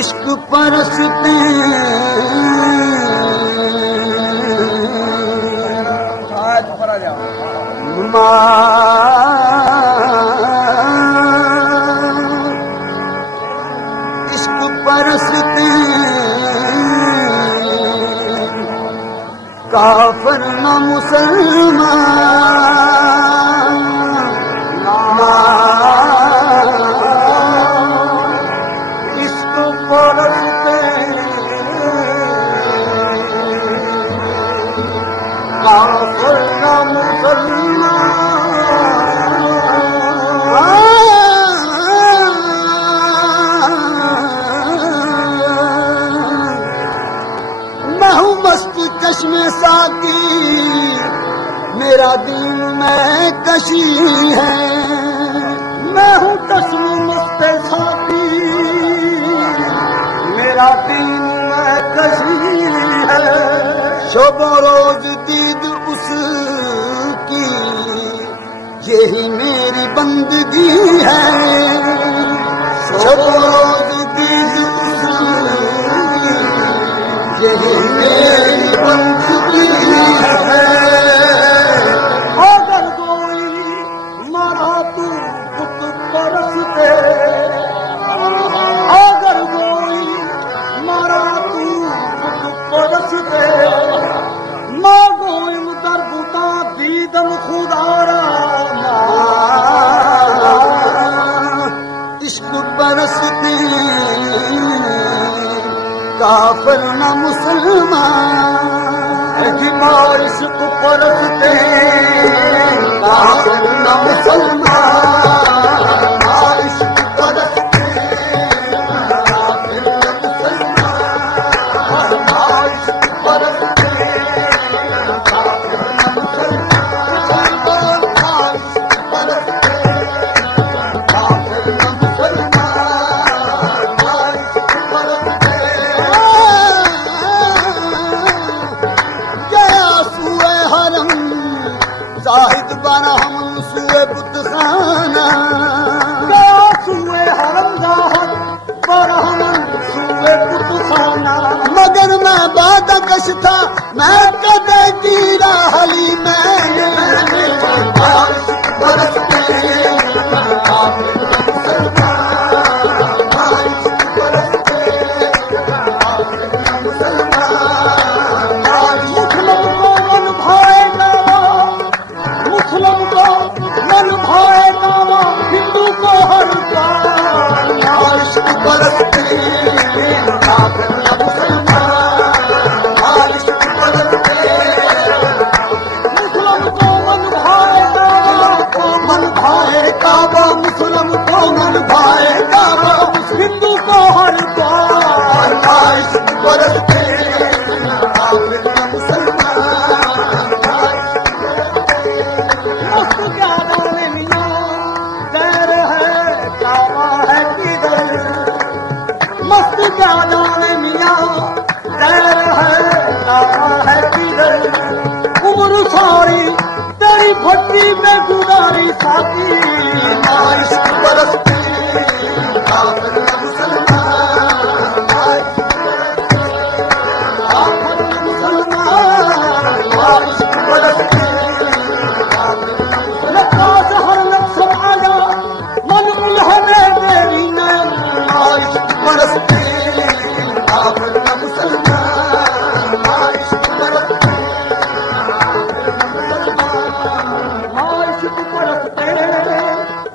इश्क परस्ते इश्क परस्ते काफिर न मुसलमान इश्क परस्ते काफिर न मुसलमान मस्त चश्मे साकी मेरा दिल में कशी है मैं हूँ चश्मे मस्त साकी मेरा दिल में कशी है शोबो रोज दीद उसकी यही मेरी बंदगी है शोबो रोज दीद उसकी यही मेरी बंदगी है अगर कोई मारा तू पुत परस्ते अगर कोई मारा तू पुत परस्ते मागो इमदर बुता दीदम खुदारा इश्क परस्ते काफिर न मुसलमान इश्क परस्ते काफिर न मुसलमान इश्क परस्ते काफिर न मुसलमान इश्क परस्ते काफिर न मुसलमान इश्क परस्ते काफिर न मुसलमान इश्क परस्ते जाहिद बाना हम सुए बुतखाना सुए हरम जाहिद बाना हम सुए बुतखाना मगर मैं बादा कश था मैं कदे गिरा हली मैं हिंदू को हर मस्त ज्यादा मियाँ दैर है कावा है किधर मस्त ज्यादा मियाँ दैर है कावा है किधर उम्र सारी तेरी भट्टी में गुजारी साथी इश्क परस्ती काफिर न मुसलमान इश्क परस्ती लक्कास हर नफ्स आया मन उल्हने मेरी नैन इश्क परस्ती काफिर न मुसलमान इश्क परस्ती इश्क परस्ते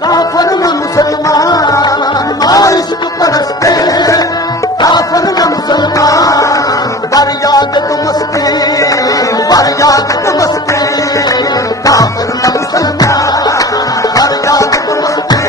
काफिर न मुसलमान इश्क परस्ते काफिर न मुसलमान बरियात तुमस्ते बरियात तुमस्ते काफिर न मुसलमान बरियात तुमस्ते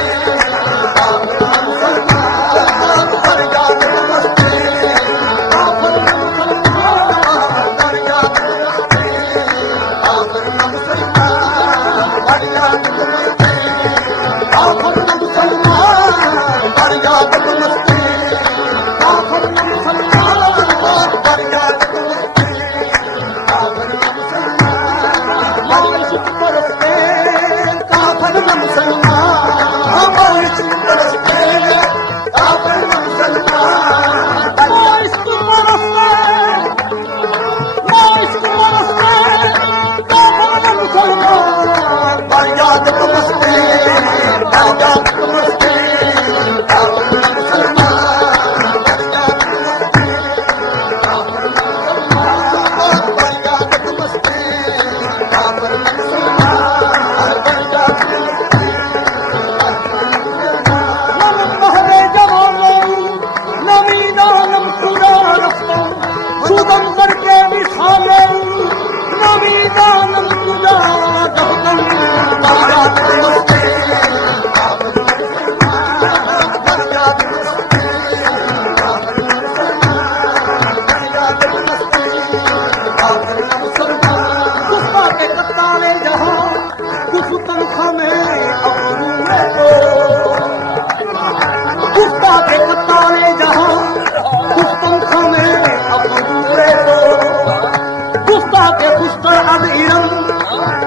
अब इरम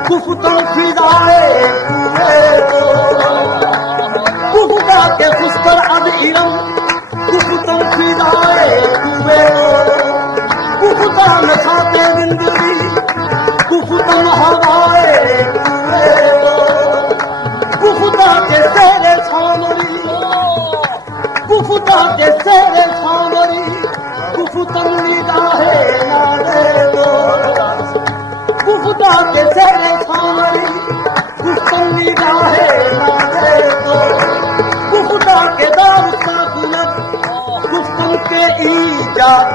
गुफ्तम फिजाए गुफ्ता के खुशतर अब इरम गुफ्तम फिजाए गुफ्ता में खाते जिंदगी गुफ्तम हवाए गुफ्ता के सेरे छावरी गुफ्ता के सेरे छावरी गुफ्तम निगाहे नारे दो गुफ्ता के सेरे छावरी गुफ्तम निगाहे नारे दो गुफ्ता के दारुस्ता गुलर गुफ्तम के ईजाद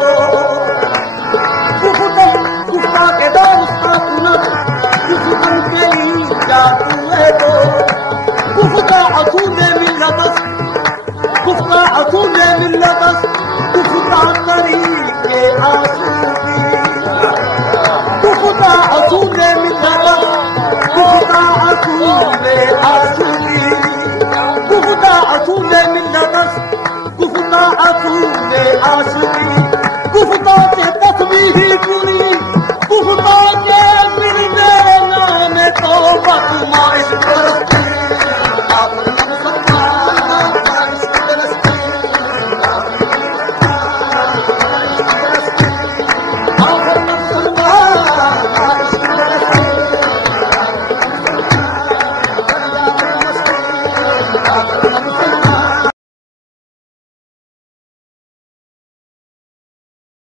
दो गुफ्ता के दारुस्ता गुलर गुफ्तम के ईजाद दो गुफ्ता असूल मिल्लत गुफ्ता असूल मिल्लत गुफ्ता तरीके आसूदी गुफ्ता असूल मिल्लत गुफ्ता असूल आसूदी गुफ्ता असूल मिल्लत गुफ्ता असूल आसूदी गुफ्ता के तस्बीह कुनी गुफ्ता के मिलने नाम तौबा माइश करती I'm